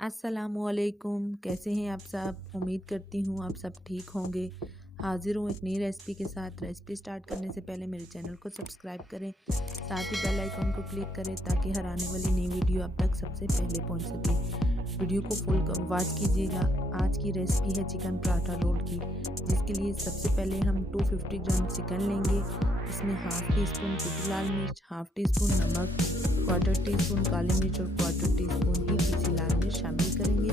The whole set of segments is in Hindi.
अस्सलामुअलैकुम। कैसे हैं आप सब? उम्मीद करती हूँ आप सब ठीक होंगे। हाजिर हूँ एक नई रेसिपी के साथ। रेसिपी स्टार्ट करने से पहले मेरे चैनल को सब्सक्राइब करें, साथ ही बेल आइकन को क्लिक करें ताकि हर आने वाली नई वीडियो आप तक सबसे पहले पहुँच सके। वीडियो को फुल वॉच कीजिएगा। आज की रेसिपी है चिकन पराठा रोल की, जिसके लिए सबसे पहले हम 250 ग्राम चिकन लेंगे। इसमें हाफ़ टी स्पून कुटी लाल मिर्च, हाफ़ टी स्पून नमक, क्वार्टर टी स्पून काली मिर्च और क्वार्टर टी स्पून ही पीसी लाल मिर्च शामिल करेंगे।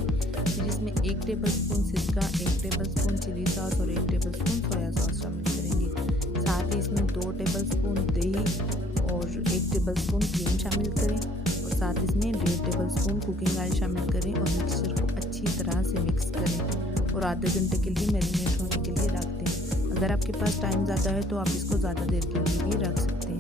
फिर इसमें 1 टेबल स्पून सिरका, 1 टेबल स्पून चिली सॉस और 1 टेबल स्पून सोया सॉस शामिल करेंगे। साथ ही इसमें 2 टेबल स्पून दही और 1 टेबल स्पून क्रीम शामिल करें और साथ इसमें 1.5 टेबल स्पून कुकिंग ऑयल शामिल करें और मिक्सचर को अच्छी तरह से मिक्स करें और आधे घंटे के लिए मैरिनेट होने के लिए रख दें। अगर आपके पास टाइम ज़्यादा है तो आप इसको ज़्यादा देर के लिए भी रख सकते हैं।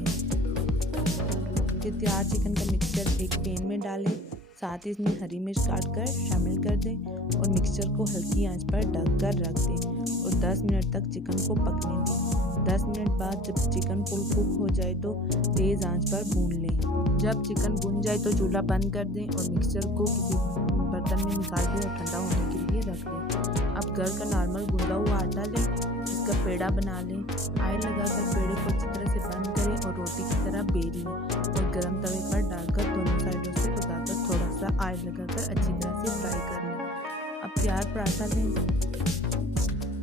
फिर तैयार चिकन का मिक्सचर एक पैन में डालें, साथ ही इसमें हरी मिर्च काट कर शामिल कर दें और मिक्सचर को हल्की आंच पर ढक कर रख दें और 10 मिनट तक चिकन को पकने दें। 10 मिनट बाद जब चिकन फुल कुक हो जाए तो तेज़ आंच पर भून लें। जब चिकन भुन जाए तो चूल्हा बंद कर दें और मिक्सचर को किसी बर्तन में निकाल दें और ठंडा होने के लिए रख दें। अब घर का नॉर्मल गूंदा हुआ आटा लें, इसका पेड़ा बना लें। ऑयल लगाकर पेड़े को अच्छी तरह से बंद करें और रोटी की तरह बेल लें और गरम तवे पर डालकर दोनों साइडों से पकाकर थोड़ा सा ऑयल लगाकर अच्छी तरह से फ्राई कर लें। अब तैयार पराठा लें,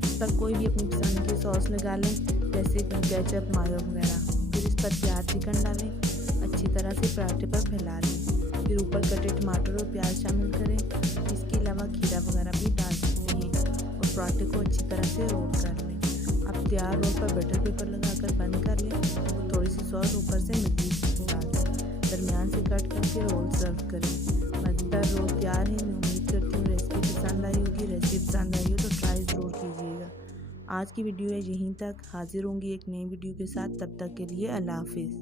इस पर कोई भी अपनी पसंद की सॉस लगा लें, जैसे केचप, मायो वगैरह। फिर इस पर तैयार चिकन डालें, अच्छी तरह से पराठे पर फैला लें। फिर ऊपर कटे टमाटर और प्याज शामिल करें। इसके अलावा खीरा वगैरह भी डाल सकते हैं और पराठे को अच्छी तरह से रोल कर लें। अब तैयार रोल पर बटर पेपर लगाकर बंद कर लें और थोड़ी सी सॉस ऊपर से मज़ीद डाल दें। दरमियान से कट करके रोल सर्व करें। मज़ेदार रोल तैयार है। मैं उम्मीद करती हूँ रेसिपी पसंद आई होगी। रेसिपी पसंद आई हो तो ट्राई ज़रूर कीजिएगा। आज की वीडियो है यहीं तक। हाजिर होंगी एक नई वीडियो के साथ। तब तक के लिए अल्लाह हाफिज़।